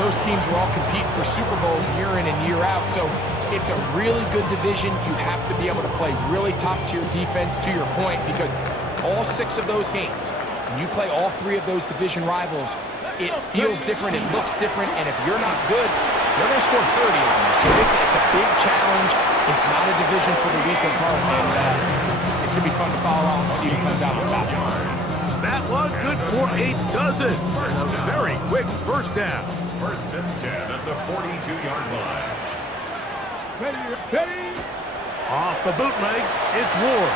those teams were all competing for Super Bowls year in and year out. So it's a really good division. You have to be able to play really top-tier defense, to your point, because all 6 of those games, when you play all 3 of those division rivals, it feels different, it looks different, and if you're not good, you're going to score 30 on this. So it's a big challenge. It's not a division for the weak of heart, and it's going to be fun to follow along and see who comes out on top. That one good for a dozen. A very quick first down. 1st and 10 at the 42-yard line. Ready. Off the bootleg, it's Ward.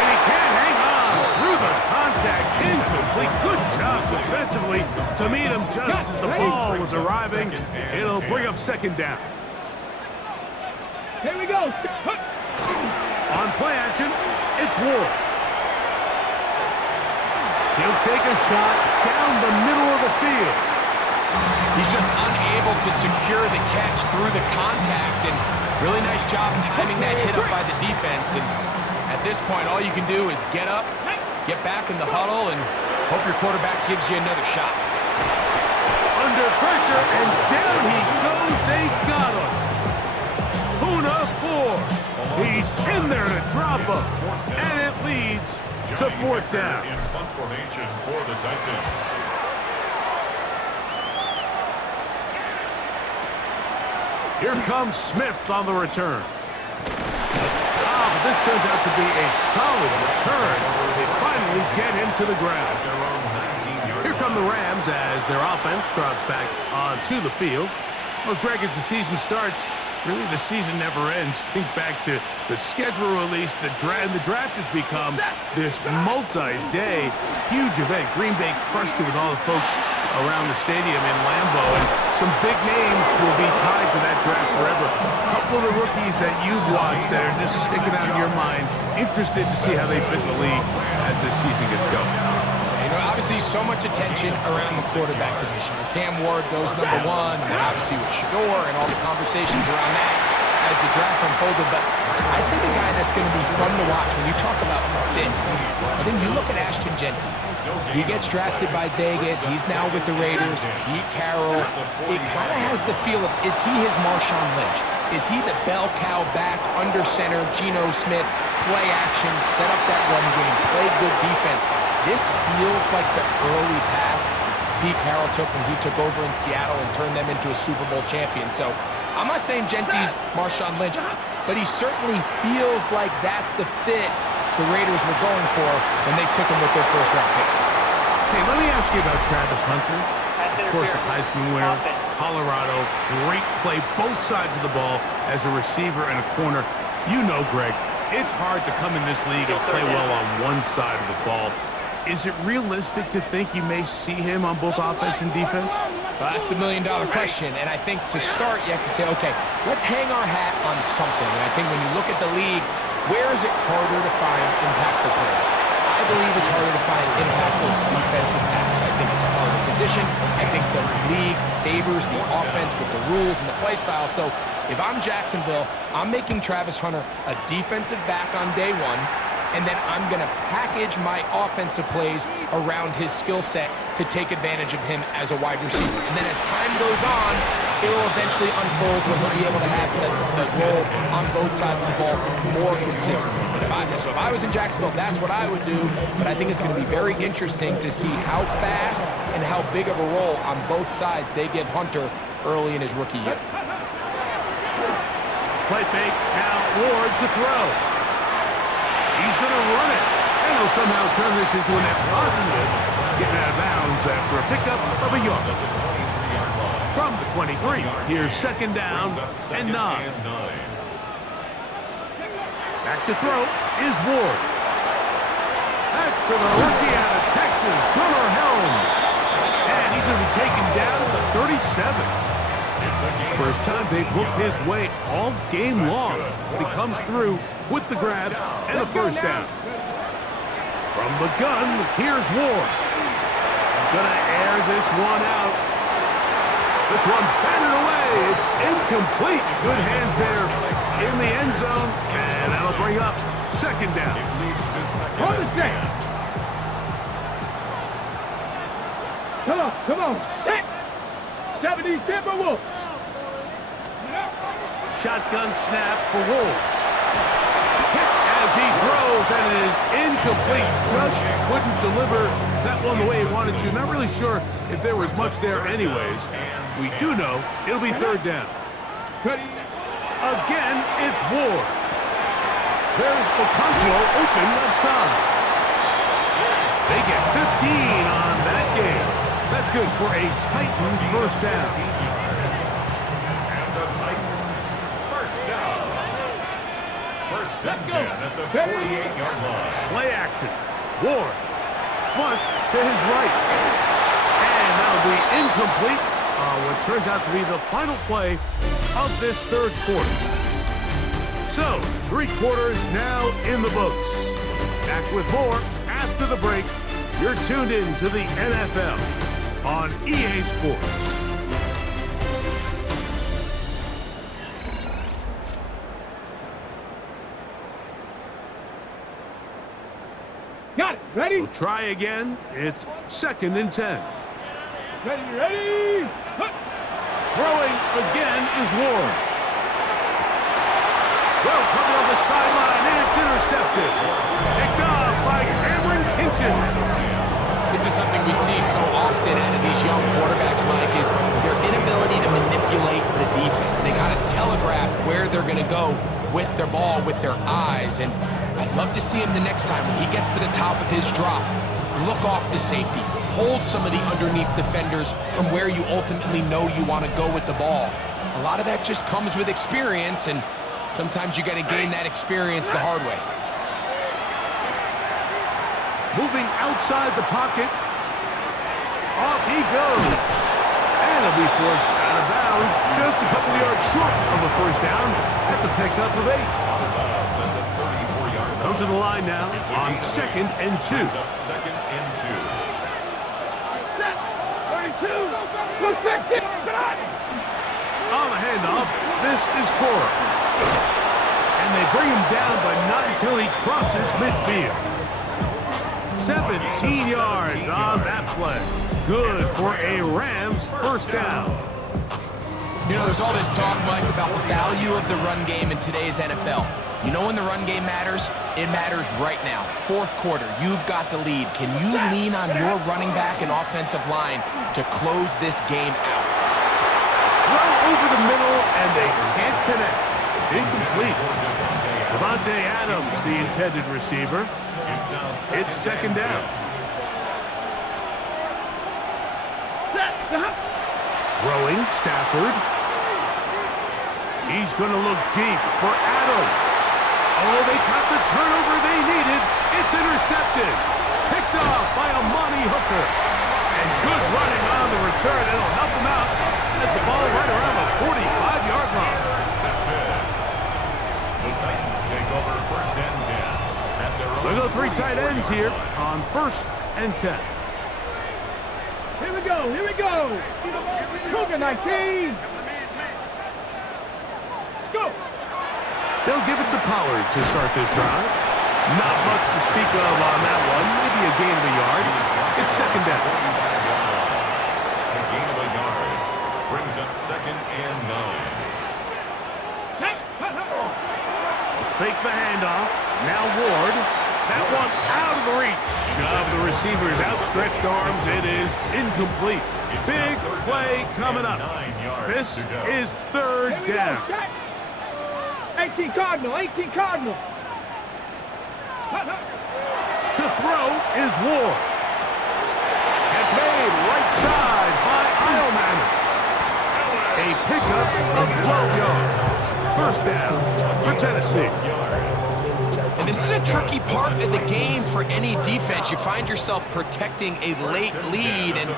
And he can't hang on through the contact. Incomplete. Good job defensively to meet him just as the ball was arriving. It'll bring up 2nd down. Here we go. On play action, it's Ward. He'll take a shot down the middle of the field. He's just unable to secure the catch through the contact, and really nice job timing that hit up by the defense. And at this point, all you can do is get up, get back in the huddle, and hope your quarterback gives you another shot. Under pressure, and down he goes. They got him. Puna 4. He's in there to drop him, and it leads to 4th down. In punt formation for the Titans. Here comes Smith on the return. But this turns out to be a solid return. They finally get him to the ground. Here come the Rams as their offense trots back onto the field. Well, Greg, as the season starts, really the season never ends. Think back to the schedule release. The draft has become this multi-day huge event. Green Bay crushed it with all the folks around the stadium in Lambeau, and some big names will be tied to that draft forever. A couple of the rookies that you've watched that are just sticking out in your mind. Interested to see how they fit in the league as this season gets going. You know, obviously so much attention around the quarterback position. Cam Ward goes #1, and then obviously with Shador and all the conversations around that as the draft unfolded. But I think a guy that's going to be fun to watch when you talk about fit, I think you look at Ashton Genty. He gets drafted by Vegas. He's now with the Raiders. Pete Carroll. It kind of has the feel of, is he his Marshawn Lynch? Is he the bell cow back under center, Geno Smith, play action, set up that run game, play good defense? This feels like the early path Pete Carroll took when he took over in Seattle and turned them into a Super Bowl champion. So I'm not saying Genty's Marshawn Lynch, but he certainly feels like that's the fit the Raiders were going for when they took him with their 1st-round pick. Hey, let me ask you about Travis Hunter. Of course, a Heisman winner, Colorado, great play, both sides of the ball as a receiver and a corner. You know, Greg, it's hard to come in this league and play well on one side of the ball. Is it realistic to think you may see him on both offense and defense? Well, that's the million-dollar question, and I think to start, you have to say, okay, let's hang our hat on something. And I think when you look at the league, where is it harder to find impactful players? I believe it's harder to find impactful defensive backs. I think it's a harder position. I think the league favors the offense with the rules and the play style. So if I'm Jacksonville, I'm making Travis Hunter a defensive back on day 1, and then I'm going to package my offensive plays around his skill set to take advantage of him as a wide receiver. And then as time goes on, it will eventually unfold where he'll be able to have the role on both sides of the ball more consistently. But if I was in Jacksonville, that's what I would do. But I think it's going to be very interesting to see how fast and how big of a role on both sides they give Hunter early in his rookie year. Play fake, now Ward to throw. He's going to run it, and he'll somehow turn this into a net positive, getting out of bounds after a pickup of a yard. From the 23, here's 2nd down and 9. Back to throw is Ward. That's to the rookie out of Texas, Gunnar Helm. And he's going to be taken down at the 37. First time they've hooked his way all game long, but he comes through with the grab and a 1st down. From the gun, here's Ward. He's going to air this one out. This one batted away. It's incomplete. Good hands there in the end zone, and that'll bring up 2nd down. It leads to 2nd On the and set. 10. Come on. Set. 70 Timberwolves. Shotgun snap for Wolf. Hit as he throws, and it is incomplete. Just couldn't deliver that one the way he wanted to. Not really sure if there was much there anyways. We do know it'll be third down. Again, it's Ward. There's Okonkwo open left side. They get 15 on that game. That's good for a Titan first down. And the Titans first down. First and 10 at the 48-yard line. Play action. Ward. Flush to his right. And that'll be incomplete. What turns out to be the final play of this third quarter. So, 3 quarters now in the books. Back with more after the break. You're tuned in to the NFL on EA Sports. Got it. Ready? We'll try again. It's 2nd and 10. Ready. Throwing again is Ward. Well covered on the sideline, and it's intercepted. Picked off by Cameron Hinton. This is something we see so often out of these young quarterbacks, Mike, is their inability to manipulate the defense. They kind of telegraph where they're going to go with their ball, with their eyes. And I'd love to see him the next time when he gets to the top of his drop. Look off the safety. Hold some of the underneath defenders from where you ultimately know you want to go with the ball. A lot of that just comes with experience, and sometimes you got to gain that experience the hard way. Moving outside the pocket. Off he goes. And he'll be forced out of bounds. Just a couple of yards short of a first down. That's a pickup of 8. Come to the line now on 2nd and 2. Up 2nd and 2. On the handoff, this is Cora. And they bring him down, but not until he crosses midfield. 17 yards on that play. Good for a Rams first down. You know, there's all this talk, Mike, about the value of the run game in today's NFL. You know when the run game matters? It matters right now. 4th quarter, you've got the lead. Can you lean on your running back and offensive line to close this game out? Throw over the middle, and they can't connect. It's incomplete. Devontae Adams, the intended receiver. It's 2nd down. Throwing, Stafford. He's going to look deep for Adams. Oh, they got the turnover they needed. It's intercepted. Picked off by Amani Hooker. And good running on the return. It'll help him out as the ball right around the 45-yard line. The Titans take over 1st and 10. At their own We'll go 3 tight ends here on 1st and 10. Here we go. Cougar 19. Let's go. They'll give it to Pollard to start this drive. Not much to speak of on that one. Maybe a gain of a yard. It's 2nd down. A gain of a yard brings up 2nd and 9. Fake the handoff. Now Ward. That one out of the reach of the receiver's outstretched arms. It is incomplete. Big play coming up. This is 3rd down. 18 Cardinal. To throw is Ward. It's made right side by Eilman. A pickup of 12 yards. First down for Tennessee. And this is a tricky part of the game for any defense. You find yourself protecting a late lead, and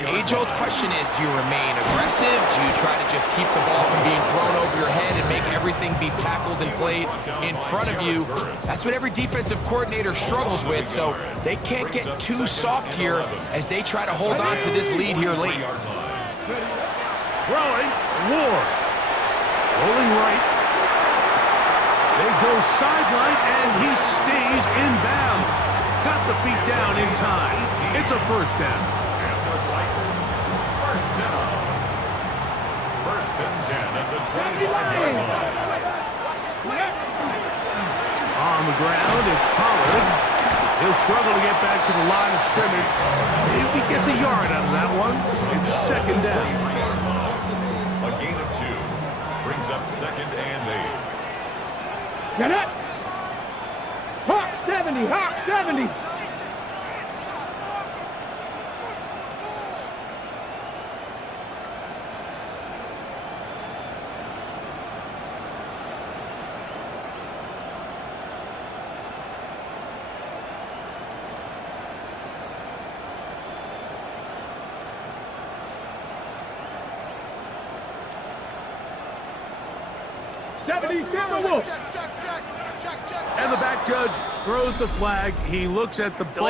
the age-old question is, do you remain aggressive? Do you try to just keep the ball from being thrown over your head and make everything be tackled and played in front of you? That's what every defensive coordinator struggles with, so they can't get too soft here as they try to hold on to this lead here late. Throwing, Ward. Rolling right. They go sideline, and he stays in bounds. Got the feet down in time. It's a first down. And the Titans first down. the 25-yard line. On the ground, it's Pollard. He'll struggle to get back to the line of scrimmage. If he gets a yard out of that one, it's second down. A gain of 2 brings up 2nd and 8. Get it! Hawk 70, Hawk 70. And the back judge throws the flag. He looks at the ball.